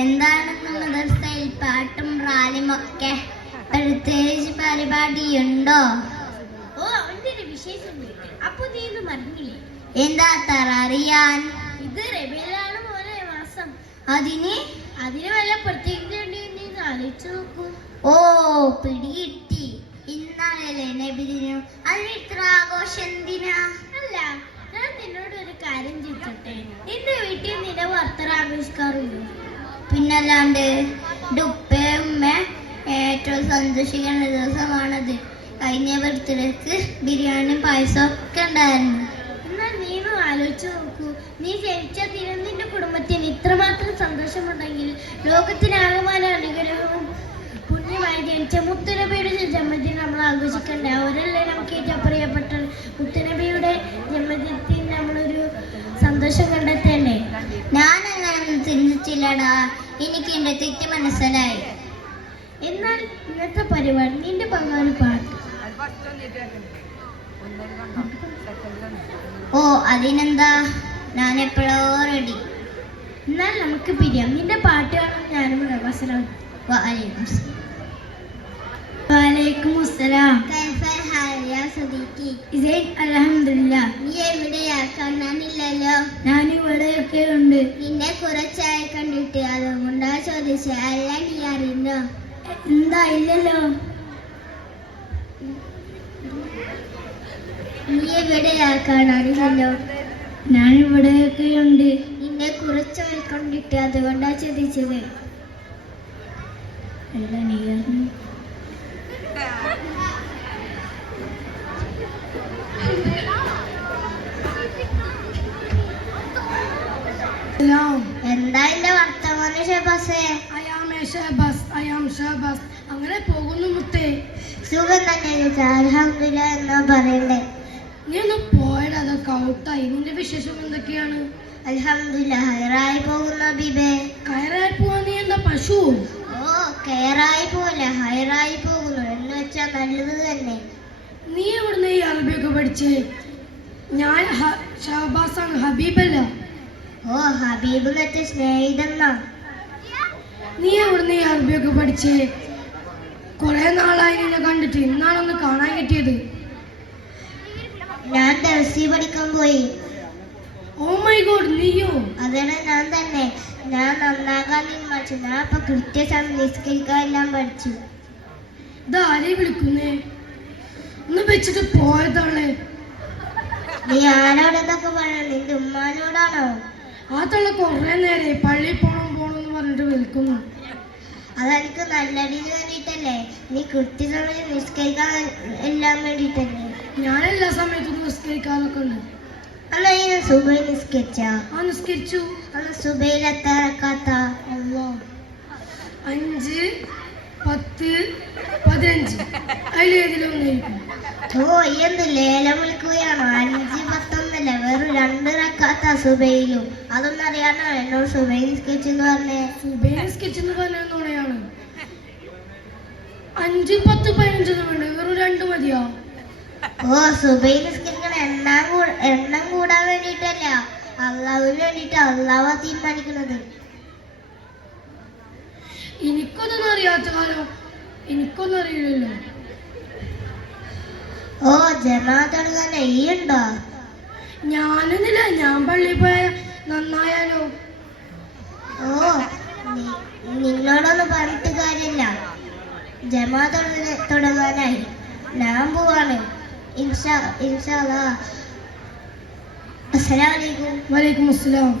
എന്താണ് മദ്രസയിൽ പാട്ടും റാലിയും ഒക്കെ പ്രത്യേകിച്ച് പരിപാടിയുണ്ടോ? ഓ, അവന്റെ ഒരു വിശേഷം അപ്പൊ നീ ഒന്ന് മറിഞ്ഞില്ലേ? എന്താ തറ അറിയാൻ? ഇത് റബീലാണ് മോനെ മാസം. അതിന് വല്ല പ്രത്യേകിച്ച് ആലോചിച്ചു നോക്കൂ. ഓ, പിടികിട്ടി. ഇന്നാളല്ലേ നബിദിനം. അതിന് ഇത്ര ആഘോഷം എന്തിനാ? അല്ല, ഞാൻ നിന്നോട് ഒരു കാര്യം ചോദിച്ചോട്ടെ, നിന്റെ വീട്ടിൽ നിന്റെ ഭർത്തർ ആഘോഷിക്കാറുണ്ടോ? പിന്നല്ലാണ്ട് ഉപ്പ ഏറ്റവും സന്തോഷിക്കുന്ന ദിവസമാണത്. കഴിഞ്ഞ ബർത്ത്ഡേക്ക് ബിരിയാണി പായസം ഒക്കെ ഉണ്ടായിരുന്നു. എന്നാൽ നീനും ആലോചിച്ചു നോക്കൂ, നീ ജനിച്ച ദിനം നിന്റെ കുടുംബത്തിന് ഇത്രമാത്രം സന്തോഷമുണ്ടെങ്കിൽ ലോകത്തിനാകമാന അനുഗ്രഹവും പുണ്യമായി ജനിച്ച മുത്തുനബിയുടെ ജന്മദിനം നമ്മൾ ആഘോഷിക്കണ്ടേ? അവരല്ലേ നമുക്ക് ഏറ്റവും പ്രിയപ്പെട്ട മുത്തുനബിയുടെ ജന്മദിനത്തിൽ നമ്മളൊരു സന്തോഷം കണ്ടെത്തല്ലേ? ഞാൻ അങ്ങനെ ചിന്തിച്ചില്ലടാ, എനിക്ക് എന്റെ തെറ്റ് മനസ്സിലായി. എന്നാൽ ഇന്നത്തെ പരിപാടി നിന്റെ പങ്കാളി പാട്ട്. ഓ, അതിനെന്താ, ഞാൻ എപ്പോഴോ റെഡി. എന്നാൽ നമുക്ക് പിരിയാം. നിന്റെ പാട്ട് കാണാൻ ഞാനും അവസരം. വലൈക്കും അസ്സലാം. കൈഫൽ ഹാൽ യാ സദീഖി? ഇസൈൻ അൽഹംദുലില്ലാ. നീ എവിടെയാ? കാണാനില്ലല്ലോ. ഞാൻ ഇവിടെയൊക്കെ ഉണ്ട്. നിന്നെ കുറച്ചായി കണ്ടിട്ട്, അതുകൊണ്ടാ ചോദിച്ചേ. അല്ല, നീ അറിയുന്നോ? എന്താ? ഇല്ലല്ലോ. നീ എവിടെയാ? കാണാനില്ലല്ലോ. ഞാൻ ഇവിടെയൊക്കെ ഉണ്ട്. നിന്നെ കുറച്ചായി കണ്ടിട്ട്, അതുകൊണ്ടാ ചോദിച്ചത്. അല്ല, നീ എന്താ എന്റെ വർത്തമാന ഷഹബാസേ? അങ്ങനെ പോകുന്നു മുത്തേ. സുഖം തന്നെ അൽഹംദുലില്ലാ എന്നാ പറയണ്ടേ? നീ ഒന്ന് പോയത്, അതൊക്കെ ഔട്ടായി. നിന്റെ വിശേഷം എന്തൊക്കെയാണ്? അൽഹംദുലില്ലാ, ഹൈറായി പോകുന്നു ബിബേ. കയറായി പോവാ? നീ എന്താ പശു? ഓ, കയറായി പോലെ ഹൈറായി പോകുന്നു എന്ന് വെച്ചാ നല്ലത് തന്നെ. നീ എവിടുന്ന് ഈ അറബിയൊക്കെ പഠിച്ചേ? ഞാൻ ഷഹബാസാണ്, ഹബീബല്ല. ഓ, ഹബീബ് മറ്റേ സ്നേഹിതന്നാ. നീ എവിടുന്ന് ഈ അറബിയൊക്കെ പഠിച്ചേ? കുറെ നാളായി നിന്നെ കണ്ടിട്ട്, ഇന്നാണൊന്ന് കാണാൻ കിട്ടിയത്. ഞാൻ ദർസി പഠിക്കാൻ പോയി. ഓ മൈ ഗോഡ്, നീയോ? അതാണ് ഞാൻ തന്നെ. ഞാൻ നന്നാകാൻ തീരുമാനിച്ചു. ഞാൻ ഇപ്പൊ കൃത്യസമയം നിസ്കരിക്കാൻ എല്ലാം പഠിച്ചു. ഇതാരെ വിളിക്കുന്നേ? ഒന്ന് വെച്ചിട്ട് പോയതാളെ. നീ ആരോടെന്നൊക്കെ പറയണം? നിന്റെ ഉമ്മാനോടാണോ? ആ തള്ള കുറെ നേരെ പള്ളി പോണെന്ന് പറഞ്ഞിട്ട് വിളിക്കുന്നു. അതെനിക്ക് നല്ലടിന് വേണ്ടിട്ടല്ലേ? നീ കൃത്യസമയം നിസ്കരിക്കാൻ എല്ലാം വേണ്ടിട്ടല്ലേ? ഞാൻ എല്ലാ സമയത്തും നിസ്കരിക്കാറൊക്കെ ഉണ്ട്. അല്ല, ഈ സുബൈ നിസ്കരിച്ചാ? ആ, നിസ്കരിച്ചു. അല്ല, സുബൈയിൽ എത്ര റക്കാത്ത? 5, 10, 15 അതിലേതിലൊന്നായിരിക്കും. ഓ, ഈ എന്ത് ലേലം വിളിക്കുകയാണോ? 5, 10 വെറും 2 റക്കാത്ത സുബൈയിലും. അതൊന്നും അറിയാനോ എന്നോട് സുബൈ നിസ്കരിച്ചെന്ന് പറഞ്ഞേ? സുബൈ നിസ്കരിച്ചെന്ന് പറഞ്ഞതാണ്. 5, 10, 15 വേണ്ട, വെറും 2 മതിയോ? ഓ, സുബൈ നിസ്കരിക്കണ എണ്ണം കൂടാൻ വേണ്ടിട്ടല്ല, അള്ളാഹുവിന് വേണ്ടിട്ട്. അള്ളാഹു തീരുമാനിക്കുന്നത്. എനിക്കൊന്നും അറിയാത്ത കാലം എനിക്കൊന്നും അറിയില്ലല്ലോ. ഓ, ജമാഅത്ത് തുടങ്ങാൻ ഈ ഉണ്ടോ? ഞാനൊന്നില്ല, ഞാൻ പള്ളിയിൽ പോയ നന്നായാലോ. ഓ, നിന്നോടൊന്നും പറഞ്ഞിട്ട് കാര്യമില്ല. ജമാഅത്ത് തുടങ്ങാനായി. ഞാൻ പോവാണ്. ഇൻഷാ അല്ലാഹ്. അസ്സലാമു അലൈക്കും. വലൈക്കും അസ്സലാം.